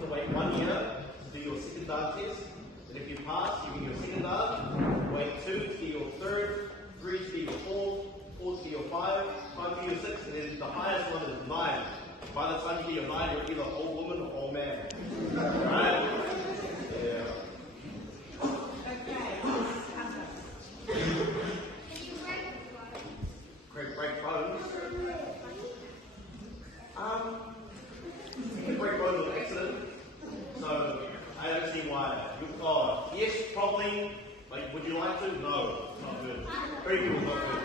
have to wait 1 year to do your second dart test. And if you pass, you get your second dart. Wait 2 to get your third, 3 to get your fourth, 4 to get your 5, 5 to get your 6, and then the highest one is 9. By the time you get your 9, you're either old woman or old man. Right? Yeah. Break bones. You can break bones with accident. So I don't see why. Yes, probably. Like, would you like to? No, not good. Very good, not good.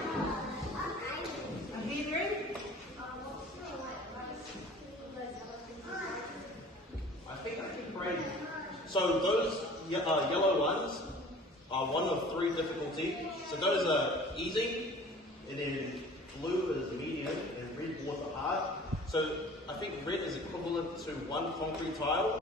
I think I can break. So those yellow ones are 1 of 3 difficulty. So those are easy, and then blue is medium, and red, water, hard. So I think red is equivalent to 1 concrete tile.